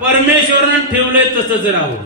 परमेश्वरानं ठेवलंय तसंच राहावं.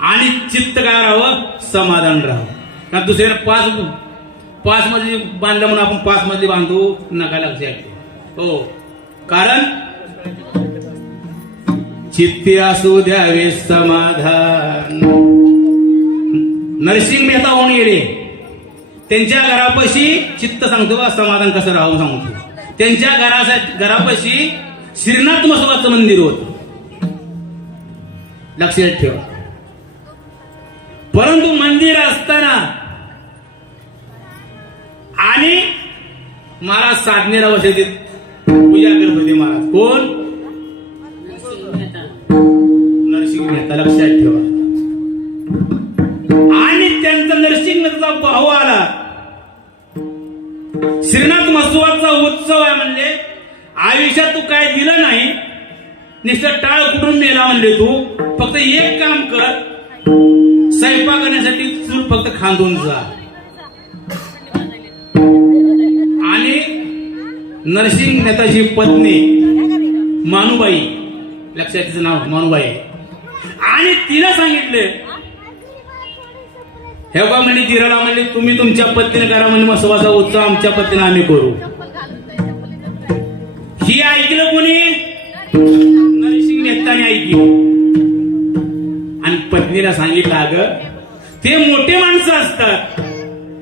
आणि चित्त काय राहावं समाधान राहावं. का दुसऱ्या पाच पाच मध्ये बांधलं म्हणून आपण पाच मध्ये बांधू नका लक्षात हो. कारण चित्ती असू द्यावे समाधान. नरसिंह मेहता होऊन गेले. त्यांच्या घरापाशी चित्त सांगतो समाधान कसं राहून सांगतो. त्यांच्या घरासाठी घरापाशी श्रीनाथ मसोबाचं मंदिर होतं. लक्षात ठेवा. परंतु मंदिर असताना आणि महाराज साधनेला बसायचे पूजा करत होते महाराज. कोण? नरसिंह मेहता. लक्षात ठेवा. आणि त्यांचा नरसिंहचा भाऊ आला. श्रीनाथ मसुवाचा उत्सव आहे म्हणले आयुष्यात तू काय दिलं नाही निश्चित टाळ कुठून नेला म्हणले तू? फक्त एक काम कर. स्वयंपाक करण्यासाठी चूल फक्त खांदून जा. आणि नरसिंग नेताची पत्नी मानुबाई लक्षात तिचं नाव मानुबाई. आणि तिला सांगितले हे बा म्हणजे जिराला म्हणजे तुम्ही तुमच्या पत्नीने करा म्हणजे मसोबाचा उत्सव आमच्या पत्नीने आम्ही करू. ही ऐकलं कोणी? नरसिंह नेताने ऐकली. आणि सांगितलं अगं ते मोठे माणसं असतात.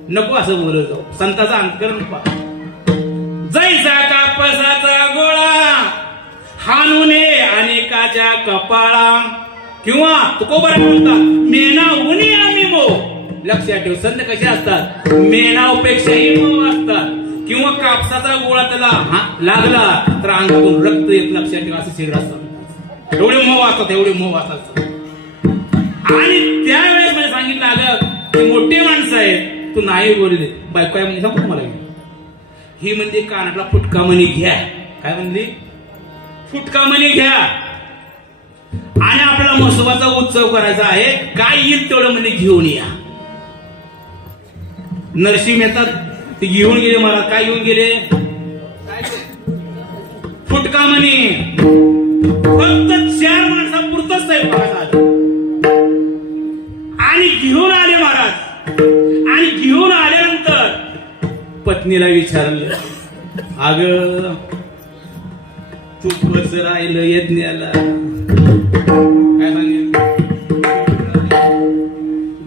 नको असं बोलत जाऊ. संताचा अंतकरण पहा. जैसा कापसाचा गोळा हानुने अनेकाच्या कपाळा. किंवा तुकोबरा म्हणता मेना उनी आम्ही मो. लक्षात ठेव संत कसे असतात? मेनापेक्षाही मऊ असतात. किंवा कापसाचा गोळा त्याला हा- लागला तर अंगातून रक्त येत लक्षात ठेवा असं शरीर असतात एवढे मऊ असतात एवढे मऊ असतात आणि त्यावेळेस मला सांगितलं आलं ते मोठे माणसं आहे तू नाही बोलले. बायको आहे म्हणजे सांगतो मला ही म्हणजे कानाला फुटका मणी घ्या. काय म्हणली? फुटका मणी घ्या. आणि आपल्याला मसोबाचा उत्सव करायचा आहे काय येईल तेवढं म्हणजे घेऊन या. नरसिंह येतात ते घेऊन गेले मला. काय घेऊन गेले? फुटका मणी फक्त चार पत्नीला विचारलं अग तू कस राहिलं यज्ञाला. काय सांगेल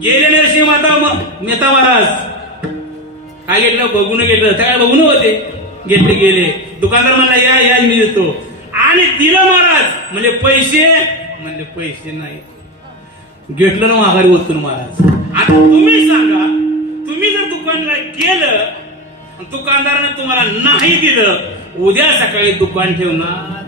गेले नरसिंह माता मेहता महाराज. काय घेतलं? बघून घेतलं. त्या बघून होते. घेतले गेले. दुकानदार म्हणला या या मी देतो. आणि दिलं महाराज. म्हणजे पैसे? म्हणजे पैसे नाही. घेतलं ना माघारी होतो महाराज. आता तुम्ही सांगा तुम्ही जर दुकानला गेलं दुकानदाराने तुम्हाला नाही दिलं उद्या सकाळी दुकान ठेवणार.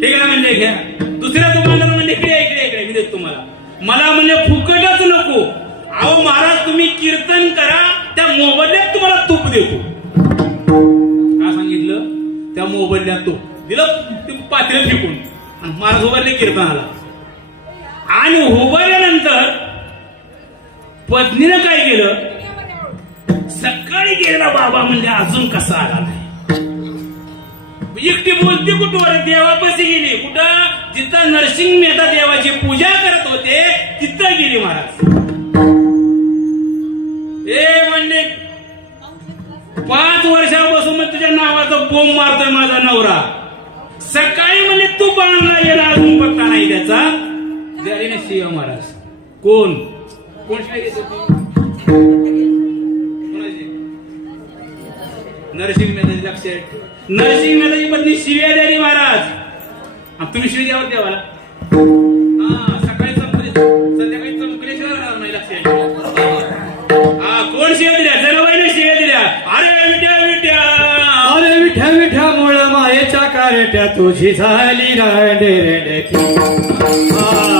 ठीक आहे म्हणजे घ्या. दुसऱ्या दुकानदार म्हणजे इकडे इकडे इकडे मी देतो तुम्हाला. मला म्हणजे फुकटच नको. अहो महाराज तुम्ही कीर्तन करा त्या मोबदल्यात तुम्हाला तूप देतो. काय सांगितलं? त्या मोबदल्यात तूप. दिलं ते पात्र फेकून. महाराज उभारले कीर्तनाला. आणि उभारल्यानंतर पत्नीनं काय केलं? सकाळी गेला बाबा म्हणजे अजून कसा आला नाही? एकटी बोलती कुठवर? देवापाशी गेली. कुठं? जिथं नरसिंह मेहता देवाची पूजा करत होते तिथं गेली महाराज. ए म्हणजे पाच वर्षापासून मग तुझ्या नावाचा बोंब मारतोय माझा नवरा. सकाळी म्हणजे तू बांधला येणार अजून पत्ता नाही त्याचा. द्यारीने शिव महाराज. कोण? कोण शिवाय नरसिंह मेहताची लक्ष आहे. नरसिंह मेहताची पत्नी शिव्या द्यारी महाराज. तुम्ही शिवी द्यावर मला हा सकाळी चमकले संध्याकाळी चमकल्याशिवाय राहणार नाही लक्ष हा कोण शिव्या दिल्या? जनाबाईने शिव्या दिल्या. अरे विट्या विट्या अरे विठ्या विठ्या मुळ मायेच्या कारेट्या तुझी झाली रांडे रेडकी आ, तुझी झाली रांडे रेडकी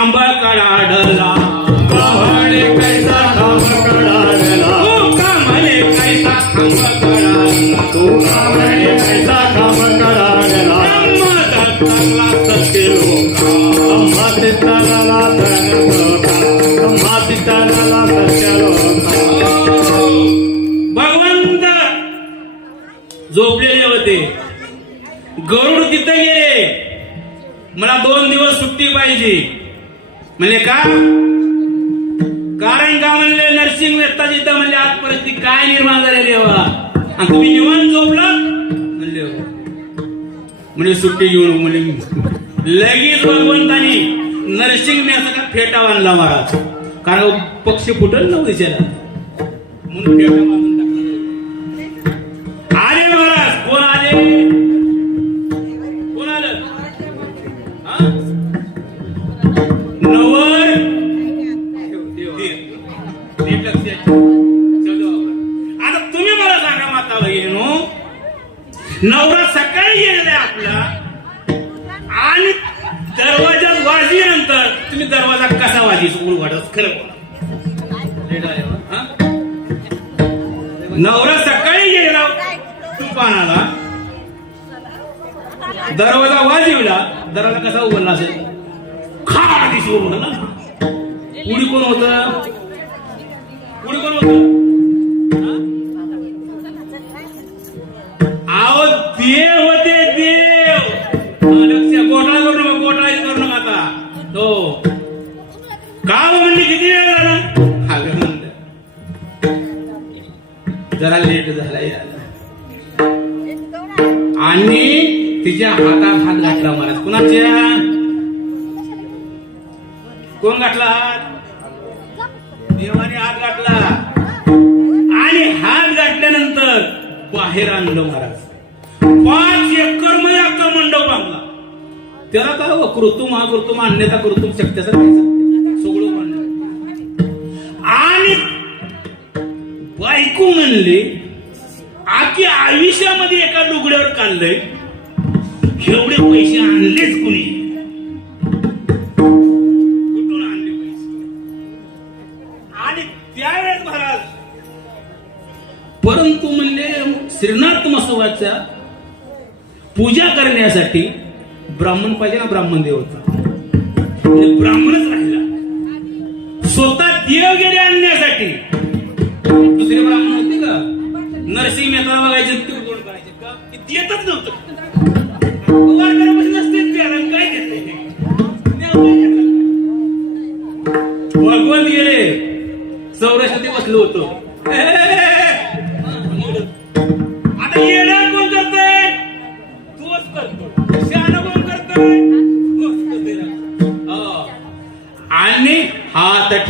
खांबा काढला मेहता तिथं म्हणले आज परिस्थिती काय निर्माण झाली देवा? आणि तुम्ही निवांत झोपला म्हणले हो. म्हणजे सुट्टी घेऊन म्हणजे लगेच भगवंतानी नरसिंह मेहता फेटा बांधला महाराज कारण पक्षी फुटल नव्हते त्याला म्हणून फेटा नीट लक्ष आता तुम्ही मला सांगा माता भगिनीनो नवरा सकाळी गेलेला आपला आणि दरवाजात वाजल्यानंतर तुम्ही दरवाजा कसा वाजी उघडत खरं बोला. नवरा सकाळी गेला तुपानाला दरवाजा वाजविला दरवाजा कसा उघडला असेल? खा दिशी उघडला उडी कोण होत? पुढी बाहेर आणलं महाराज. पाच एकरमध्ये अख्खा मंडप बांधला. त्याला काय हो, हा कृतुम अन्यथा कृतुम शक्तीचा काय सगळं आणि बायको म्हणली आखी आयुष्यामध्ये एका लुगड्यावर काढलंय एवढे पैसे आणलेच कुणी? श्रीनाथ मसोबाच्या पूजा करण्यासाठी ब्राह्मण पाहिजे ना ब्राह्मण देव होता. म्हणजे ब्राह्मणच राहिला. स्वतः देवगिरी आणण्यासाठी. दुसरे ब्राह्मण होते का? नरसिंह मेहता बघायचे ते उजवण करायचे. का? येतच नव्हतं. वारकऱ्यापाशी नसते काय घेतलंय ते? गेले. चौऱ्याशे बसलो होतो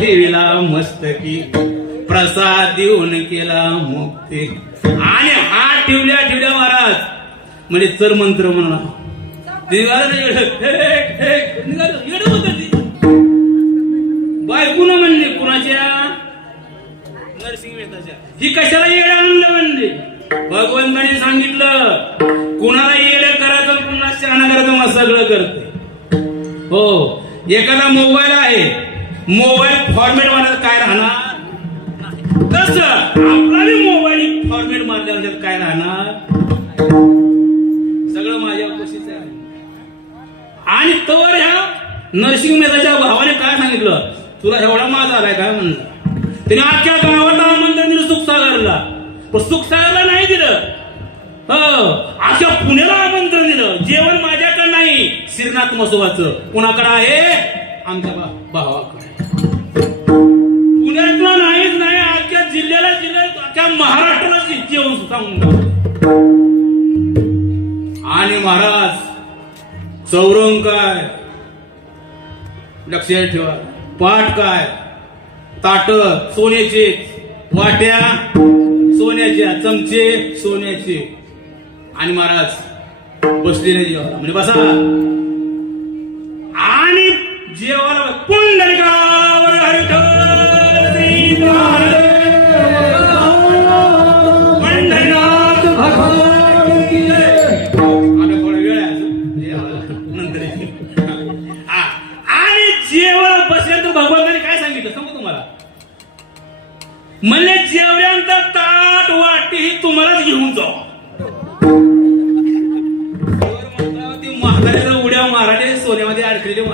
ठेविला मस्तकी. प्रसाद देऊन केला मुक्ती. आणि हात ठेवल्या ठेवल्या महाराज. म्हणजे चर मंत्र म्हणा. निघालं. ना होतं बायकून म्हणले कुणाच्या? नरसिंह मेहताच्या ही कशाला येड आनंद म्हणले भगवंताने सांगितलं कुणाला येड करायचं कुणाला शहाणा करायचं मला सगळं करते. हो एखादा मोबाईल आहे मोबाईल फॉर्मेट मारल्यात काय राहणार? तसं आपला मोबाईल फॉर्मेट मारल्यावर काय राहणार? सगळं माझ्या उपस्थित आहे. आणि तर ह्या नरसिंह मेहताच्या भावाने काय सांगितलं? तुला एवढा माझा आलाय काय म्हणलं त्याने अख्ख्या गावाला आमंत्रण दिलं सुखसागरला. पण सुखसागरला नाही दिलं. हो, अख्या पुण्याला आमंत्रण दिलं. जेवण माझ्याकडे नाही श्रीनाथ मसोबाचं. कुणाकडे आहे? आमच्या भावाकडे. पुण्यातला नाहीच नाही अख्ख्या जिल्ह्याला जिल्ह्यात अख्ख्या महाराष्ट्राला जेवण सांगून टाकलं. आणि महाराज चौरंग काय? लक्षात ठेवा. पाठ काय? ताट सोन्याचे. वाट्या सोन्याच्या. चमचे सोन्याचे. आणि महाराज बसलेले जेवायला. म्हणजे बसा.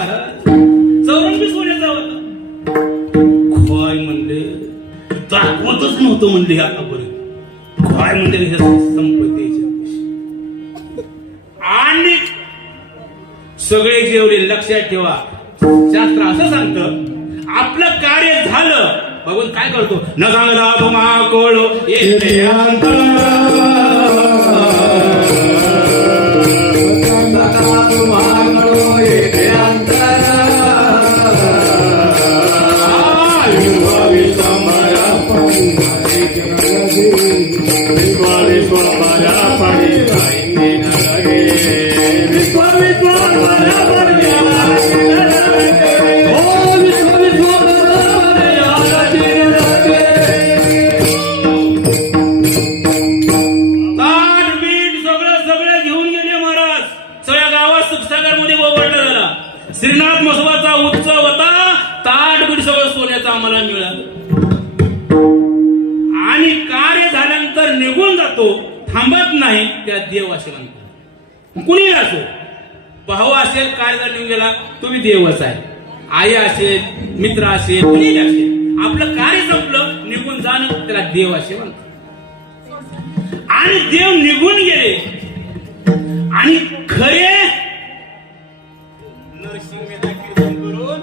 अडकलेले महाराज बी सोन्याचा होता काय म्हणले. दाखवतच नव्हतं म्हणले आतापर्यंत. काय म्हणले हे संपत्तीच्या आणि सगळे जेवढे लक्षात ठेवा. शास्त्र असं सांगतं आपलं कार्य झालं. बघून काय करतो? न सांगला तुम्हा कोळ. येते श्रीनाथ मसोबाचा उत्सव होता. ताट बीड सगळं सोन्याचा आम्हाला मिळालं. निघून जातो थांबत नाही त्या देव असे म्हणतात. कुणी असो भाऊ असेल काय जर निघून गेला तुम्ही देवच आहे. आई असेल मित्र असेल कुणी असेल आपलं कार्य संपलं निघून जाणं त्याला देव असे म्हणतात. आणि देव निघून गेले आणि खरे नरसिंह करून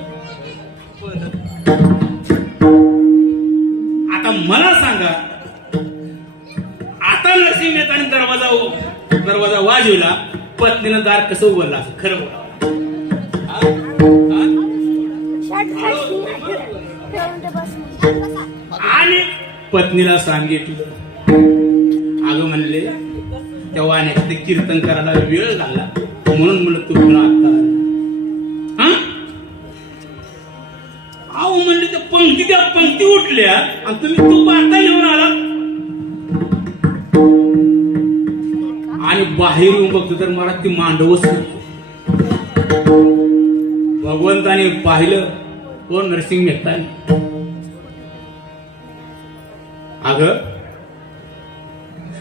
आता मला सांगा आता नरसिंह मेहताने दरवाजा दरवाजा वाजवला. पत्नीनं दार कसं उघडला असं? खरं बोला. आणि पत्नीला सांगितलं. अगं म्हणले तेव्हा ते कीर्तन करायला वेळ झाला म्हणून म्हणलं तू पुन्हा आता आला. म्हणले त्या पंक्ती त्या पंक्ती उठल्या आणि तुम्ही तू पाहता बाहेर येऊन बघतो तर मला ती मांडवच भगवंताने पाहिलं कोण नरसिंग मेहता अग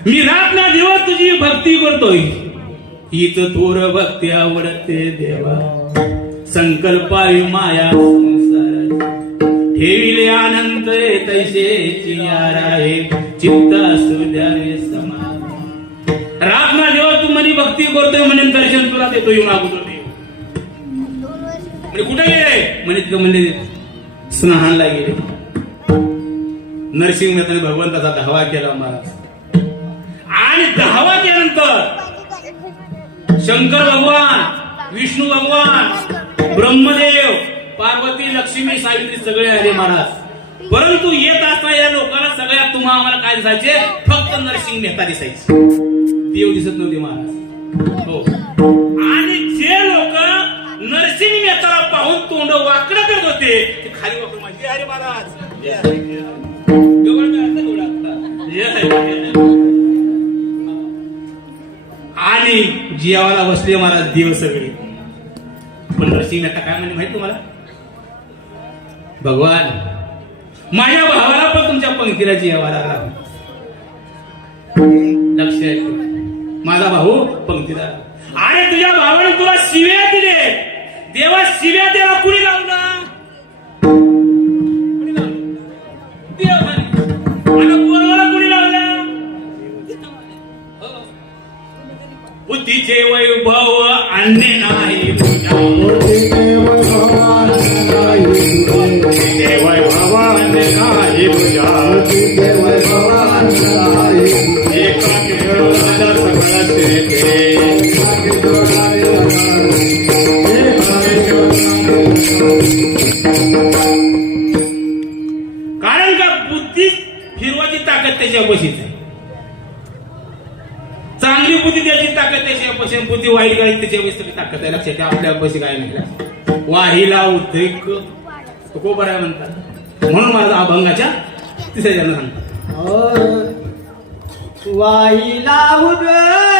मी रात ना दिवस तुझी भक्ती करतोय. हीच थोर भक्ती आवडते देवा. संकल्पाय माया ठेविले आनंद तैसे चिंता चित्त असू द्यावे समान रात ना तू म्हणे भक्ती करतोय म्हणे दर्शन तुला देतो येऊन अगोदर म्हणजे कुठे गेले? म्हणे तिथं म्हणजे स्नानाला गेले. नरसिंह मेहताने भगवंताचा धावा केला महाराज. आणि धावा केल्यानंतर शंकर भगवान विष्णू भगवान ब्रह्मदेव पार्वती लक्ष्मी सावित्री सगळे आले महाराज. परंतु येत असता या लोकांना सगळ्यात तुम्हाला आम्हाला काय दिसायचे? फक्त नरसिंह मेहता दिसायचे. देव दिसत नव्हते महाराज. हो. आणि जे लोक नरसिंह मेहताला पाहून तोंड वाकडं करत होते ते खाली वाकडं माझ्या बिहारी महाराज. आणि जियावाला बसले मला देव सगळे. पण नरसिंह आता काय म्हणजे माहीत तुम्हाला? भगवान माझ्या भावाला पण तुमच्या पंक्तीला लक्षात ठेव. माझा भाऊ पंक्तीला आणि तुझ्या भावाने तुला शिव्या दिले. देवा शिव्या देवा कुणी लावला कुणी लावला? बुद्धीचे वैभव आणणे नाही. कारण का बुद्धी फिरवाची ताकद त्याच्या बशीच आहे. चांगली बुद्धी त्याची ताकद त्याच्या बशी बुद्धी वाईट गाडी त्याच्या बशी ताकद आहे. लक्षात आपल्या बशी काय नाही. वाहिला उद्रेक. तो बरं आहे म्हणतात. म्हणून माझा अभंगाच्या तिसऱ्या जण सांगतात. वाईला उद्रेक.